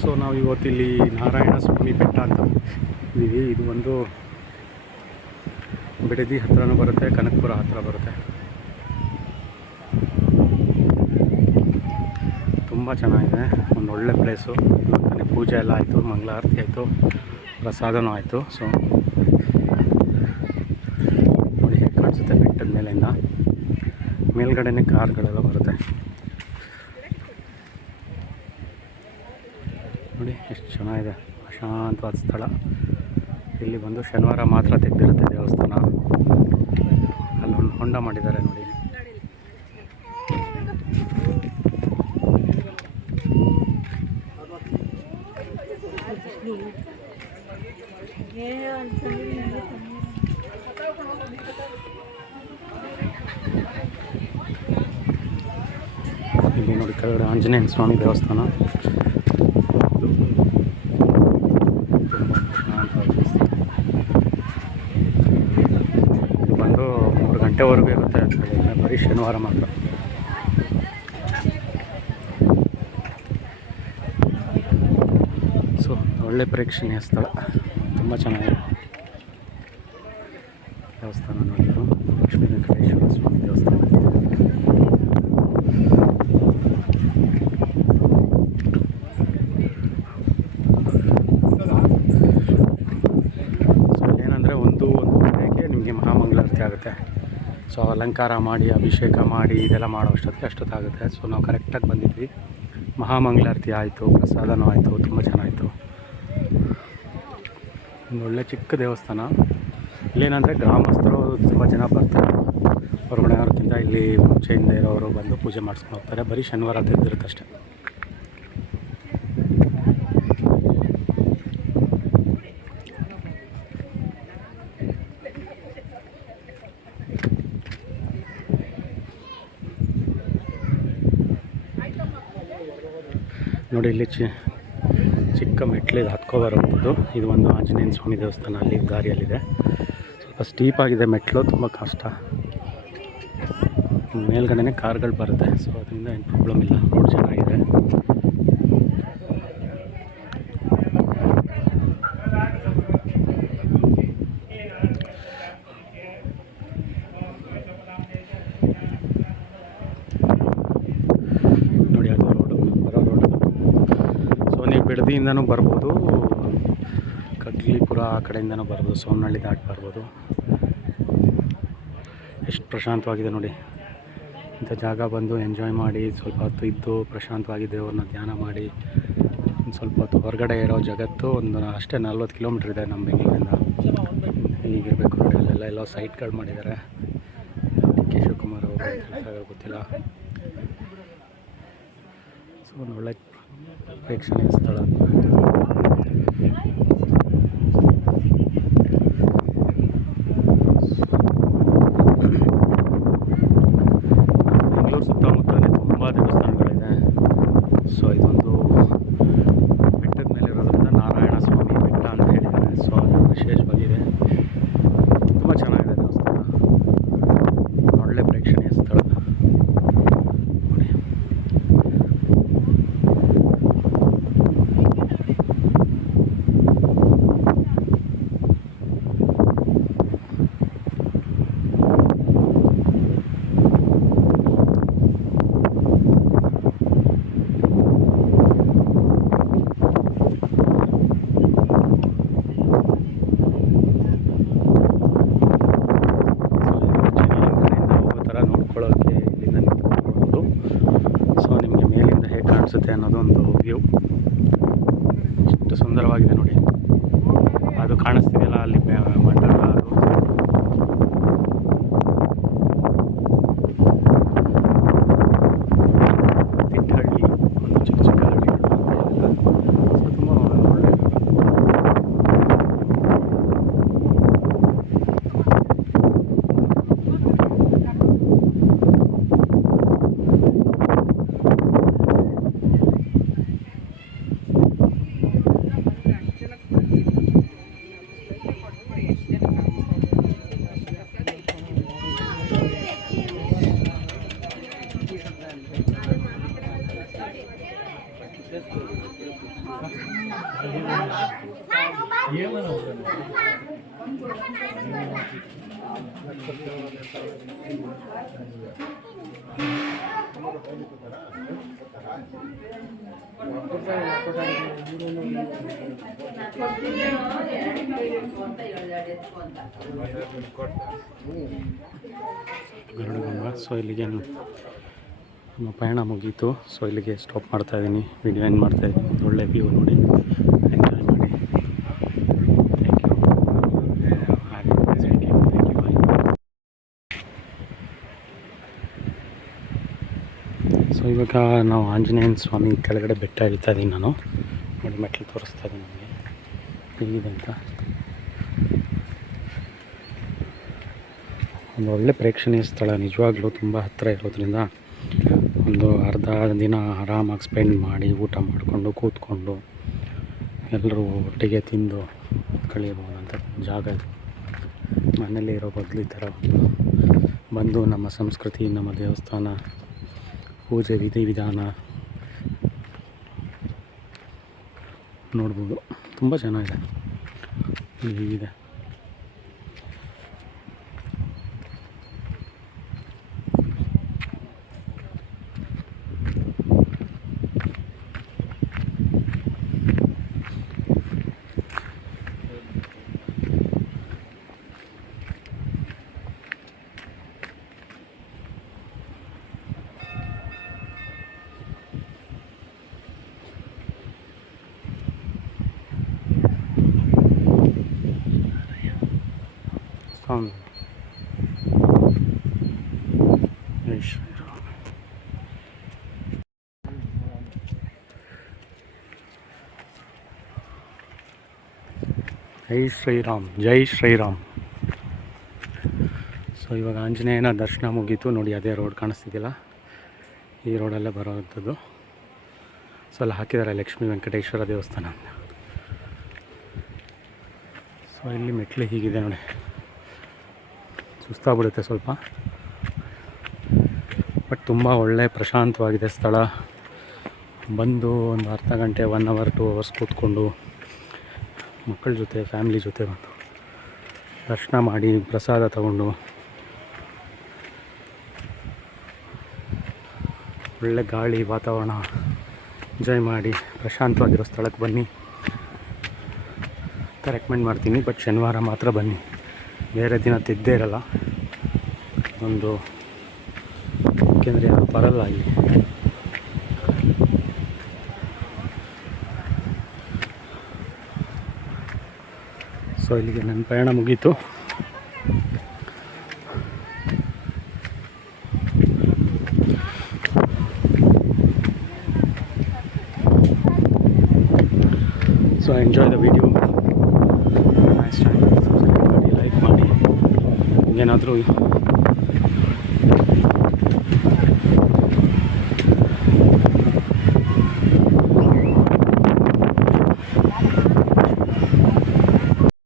So ನಾವು ಇವತ್ತಿಲ್ಲಿ ನಾರಾಯಣ ಸ್ವಾಮಿ ಬೆಟ್ಟ ಅಂತ ಇದ್ದೀವಿ. ಇದು ಒಂದು ಬಿಡದಿ ಹತ್ರನೂ ಬರುತ್ತೆ, ಕನಕಪುರ ಹತ್ರ ಬರುತ್ತೆ. ತುಂಬ ಚೆನ್ನಾಗಿದೆ, ಒಂದು ಒಳ್ಳೆ ಪ್ಲೇಸು. ಇವತ್ತು ಪೂಜೆ ಎಲ್ಲ ಆಯಿತು, ಮಂಗಳಾರತಿ ಆಯಿತು, ಪ್ರಸಾದನೂ ಆಯಿತು. ಸೊ ನೋಡಿ ಹೇಗೆ ಕಾಣಿಸುತ್ತೆ ಬೆಟ್ಟದ ಮೇಲಿಂದ. ಮೇಲ್ಗಡೆನೇ ಕಾರ್ಗಳೆಲ್ಲ ಬರುತ್ತೆ. ನೋಡಿ ಎಷ್ಟು ಚೆನ್ನಾಗಿದೆ, ಪ್ರಶಾಂತವಾದ ಸ್ಥಳ. ಇಲ್ಲಿ ಬಂದು ಶನಿವಾರ ಮಾತ್ರ ತೆಗೆದಿರುತ್ತೆ ದೇವಸ್ಥಾನ. ಅಲ್ಲೊಂದು ಹೊಂಡ ಮಾಡಿದ್ದಾರೆ ನೋಡಿ. ಇಲ್ಲಿ ನೋಡಿ ಕೆಳಗಡೆ ಆಂಜನೇಯ ಸ್ವಾಮಿ ದೇವಸ್ಥಾನ. ಇದು ಬಂದು 3 ಗಂಟೆವರೆಗೂ ಇರುತ್ತೆ ಅಂತ ಹೇಳಿದರೆ, ಬರೀ ಶನಿವಾರ ಮಾತ್ರ. ಸೊ ಒಳ್ಳೆ ಪ್ರೇಕ್ಷಣೀಯ ಸ್ಥಳ, ತುಂಬ ಚೆನ್ನಾಗಿದೆ ದೇವಸ್ಥಾನ. ನೋಡಿದ್ರು ಲಕ್ಷ್ಮೀ ವೆಂಕಟೇಶ್ವರ ಸ್ವಾಮಿ ದೇವಸ್ಥಾನ. ನಿಮಗೆ ಮಹಾಮಂಗಳಾರತಿ ಆಗುತ್ತೆ. ಸೊ ಅಲಂಕಾರ ಮಾಡಿ, ಅಭಿಷೇಕ ಮಾಡಿ, ಇದೆಲ್ಲ ಮಾಡೋ ಅಷ್ಟೊತ್ತಾಗುತ್ತೆ. ಸೊ ನಾವು ಕರೆಕ್ಟಾಗಿ ಬಂದಿದ್ವಿ. ಮಹಾಮಂಗಳಾರತಿ ಆಯಿತು, ಪ್ರಸಾದನೂ ಆಯಿತು, ತುಂಬ ಚೆನ್ನಾಯಿತು. ಒಂದು ಒಳ್ಳೆ ಚಿಕ್ಕ ದೇವಸ್ಥಾನ. ಇಲ್ಲೇನಂದರೆ ಗ್ರಾಮಸ್ಥರು ತುಂಬ ಜನ ಬರ್ತಾರೆ, ಹೊರಗಡೆಯವ್ರಿಗಿಂತ ಇಲ್ಲಿ ಮುಂಚೆಯಿಂದ ಇರೋರು ಬಂದು ಪೂಜೆ ಮಾಡಿಸ್ಕೊಂಡು ಹೋಗ್ತಾರೆ. ಬರೀ ಶನಿವಾರ ತೆಗೆದಿರುತ್ತೆ ಅಷ್ಟೇ. ನೋಡಿ ಇಲ್ಲಿ ಚಿಕ್ಕ ಮೆಟ್ಲಿಗೆ ಹತ್ಕೊಬರೋದು. ಇದು ಒಂದು ಆಂಜನೇಯ ಸ್ವಾಮಿ ದೇವಸ್ಥಾನ. ಅಲ್ಲಿ ದಾರಿಯಲ್ಲಿದೆ, ಸ್ವಲ್ಪ ಸ್ಟೀಪ್ ಆಗಿದೆ ಮೆಟ್ಲು, ತುಂಬ ಕಷ್ಟ. ಮೇಲ್ಗಡೆನೇ ಕಾರ್ಗಳು ಬರುತ್ತೆ. ಸೊ ಅದರಿಂದ ಏನು ಪ್ರಾಬ್ಲಮ್ ಇಲ್ಲ, ರೋಡ್ ಚೆನ್ನಾಗಿದೆ. ನೋಡಿ ಅದು ರೋಡು, ಬರೋ ರೋಡು. ಸೊ ನೀವು ಬಿಡದಿಯಿಂದನೂ ಬರ್ಬೋದು, ಕಗ್ಲಿಪುರ ಆ ಕಡೆಯಿಂದನೂ ಬರ್ಬೋದು, ಸೋಮನಹಳ್ಳಿ ದಾಟಿ ಬರ್ಬೋದು. ಎಷ್ಟು ಪ್ರಶಾಂತವಾಗಿದೆ ನೋಡಿ. ಇಂಥ ಜಾಗ ಬಂದು ಎಂಜಾಯ್ ಮಾಡಿ, ಸ್ವಲ್ಪ ಹೊತ್ತು ಇದ್ದು ಪ್ರಶಾಂತವಾಗಿ ದೇವ್ರನ್ನ ಧ್ಯಾನ ಮಾಡಿ, ಒಂದು ಸ್ವಲ್ಪ ಹೊತ್ತು ಹೊರಗಡೆ ಇರೋ ಜಗತ್ತು. ಒಂದು ಅಷ್ಟೇ 40 ಕಿಲೋಮೀಟ್ರ್ ಇದೆ ನಮ್ಮ ಬೆಂಗಳೂರಿಂದ. ಹೀಗಿರಬೇಕು ನೋಡಿ. ಅಲ್ಲೆಲ್ಲ ಎಲ್ಲೋ ಸೈಟ್ಗಳು ಮಾಡಿದ್ದಾರೆ. ಕೆ ಶಿವಕುಮಾರ್ ಅವರು ಗೊತ್ತಿಲ್ಲ. ಸೊ ಒಂದು ಒಳ್ಳೆ ಪ್ರೇಕ್ಷಣೀಯ ಸ್ಥಳ. ಬೆಂಗಳೂರು ಸುತ್ತಮುತ್ತಲೇ ತುಂಬ ದೇವಸ್ಥಾನಗಳಿದೆ. ಸೊ ಇದೊಂದು ಬೆಟ್ಟದ ಮೇಲೆ ಇರೋದ್ರಿಂದ ನಾರಾಯಣ ಸ್ವಾಮಿ ಬೆಟ್ಟ ಅಂತ ಹೇಳಿದ್ದಾರೆ. ಸೊ ಅದು ವಿಶೇಷವಾಗಿದೆ, ತುಂಬ ಚೆನ್ನಾಗಿದೆ ದೇವಸ್ಥಾನ. ಒಳ್ಳೆ ಪ್ರೇಕ್ಷಣೀಯ ಸ್ಥಳ ನೋಡಿ. ಸೊ ನಿಮಗೆ ಮೇಲಿಂದ ಹೇಗೆ ಕಾಣಿಸುತ್ತೆ ಅನ್ನೋದೊಂದು ವ್ಯೂ. ಎಷ್ಟು ಸುಂದರವಾಗಿದೆ ನೋಡಿ. ಅದು ಕಾಣಿಸ್ತಿದೆಯಲ್ಲ ಅಲ್ಲಿ ಮಂಡಲ, ಅದು ತಿಟ್ಟಹಳ್ಳಿ, ಒಂದು ಚಿಕ್ಕ ಚಿಕ್ಕ ಹಳ್ಳಿಗಳು ಅಂತ ಎಲ್ಲ. ಸೊ ತುಂಬ ಒಳ್ಳೆ ಗರುಡಗಂಗಾ. ಸೊ ಇಲ್ಲಿಗೆ ನಮ್ಮ ಪಯಣ ಮುಗೀತು. ಸೊ ಇಲ್ಲಿಗೆ ಸ್ಟಾಪ್ ಮಾಡ್ತಾಯಿದ್ದೀನಿ, ವಿಡಿಯೋ ಏನು ಮಾಡ್ತಾಯಿದ್ದೀನಿ. ಒಳ್ಳೆ ವ್ಯೂ ನೋಡಿ ಎಂಜಾಯ್ ಮಾಡಿ. Thank you. ಸೊ ಇವಾಗ ನಾವು ಆಂಜನೇಯನ ಸ್ವಾಮಿ ಕೆಳಗಡೆ ಬೆಟ್ಟ ಇಳ್ತಾ ಇದ್ದೀನಿ ನಾನು. ನೋಡಿ ಮೆಟ್ಲು ತೋರಿಸ್ತಾ ಇದ್ದೀನಿ ನಿಮಗೆ ಹೇಗಿದೆ ಅಂತ. ಒಂದು ಒಳ್ಳೆ ಪ್ರೇಕ್ಷಣೀಯ ಸ್ಥಳ, ನಿಜವಾಗ್ಲೂ ತುಂಬ ಹತ್ತಿರ ಇರೋದ್ರಿಂದ ಒಂದು ಅರ್ಧ ದಿನ ಆರಾಮಾಗಿ ಸ್ಪೆಂಡ್ ಮಾಡಿ ಊಟ ಮಾಡಿಕೊಂಡು ಕೂತ್ಕೊಂಡು ಎಲ್ಲರೂ ಒಟ್ಟಿಗೆ ತಿಂದು ಕಳೆಯಬಹುದಂಥ ಜಾಗ ಇದು. ಮನೇಲಿ ಇರೋ ಬದಲು ಈ ಥರ ಬಂದು ನಮ್ಮ ಸಂಸ್ಕೃತಿ, ನಮ್ಮ ದೇವಸ್ಥಾನ, ಪೂಜೆ ವಿಧಿವಿಧಾನ ನೋಡ್ಬೋದು. ತುಂಬ ಚೆನ್ನಾಗಿದೆ. ಹೀಗಿದೆ. ಜೈ ಶ್ರೀರಾಮ್, ಜೈ ಶ್ರೀರಾಮ್. ಸೊ ಇವಾಗ ಆಂಜನೇಯನ ದರ್ಶನ ಮುಗೀತು. ನೋಡಿ ಅದೇ ರೋಡ್ ಕಾಣಿಸ್ತಿದ್ದಿಲ್ಲ, ಈ ರೋಡಲ್ಲೇ ಬರೋವಂಥದ್ದು. ಸೊ ಅಲ್ಲಿ ಹಾಕಿದ್ದಾರೆ ಲಕ್ಷ್ಮೀ ವೆಂಕಟೇಶ್ವರ ದೇವಸ್ಥಾನ ಅಂತ. ಸೊ ಇಲ್ಲಿ ಮೆಟ್ಲು ಹೀಗಿದೆ ನೋಡಿ. ಸುಸ್ತಾಗ್ಬಿಡುತ್ತೆ ಸ್ವಲ್ಪ, ಬಟ್ ತುಂಬ ಒಳ್ಳೆ ಪ್ರಶಾಂತವಾಗಿದೆ ಸ್ಥಳ. ಬಂದು ಒಂದು ಅರ್ಧ ಗಂಟೆ, 1 hour 2 hours ಕೂತ್ಕೊಂಡು ಮಕ್ಕಳ ಜೊತೆ, ಫ್ಯಾಮಿಲಿ ಜೊತೆ ಬಂದು ದರ್ಶನ ಮಾಡಿ ಪ್ರಸಾದ ತಗೊಂಡು ಒಳ್ಳೆ ಗಾಳಿ ವಾತಾವರಣ ಎಂಜಾಯ್ ಮಾಡಿ ಪ್ರಶಾಂತವಾಗಿರೋ ಸ್ಥಳಕ್ಕೆ ಬನ್ನಿ ಅಂತ ರೆಕಮೆಂಡ್ ಮಾಡ್ತೀನಿ. ಬಟ್ ಶನಿವಾರ ಮಾತ್ರ ಬನ್ನಿ, ಬೇರೆ ದಿನ ತಿದ್ದೇ ಇರಲ್ಲ. ಒಂದು ಏಕೆಂದರೆ ಯಾರು ಬರಲ್ಲ ಇಲ್ಲಿ. ಸೊ ಇಲ್ಲಿಗೆ ನನ್ನ ಪ್ರಯಾಣ ಮುಗೀತು. So enjoy the video. Nice time. Subscribe ಮಾಡಿ, ಲೈಕ್ ಮಾಡಿ. ಏನಾದರೂ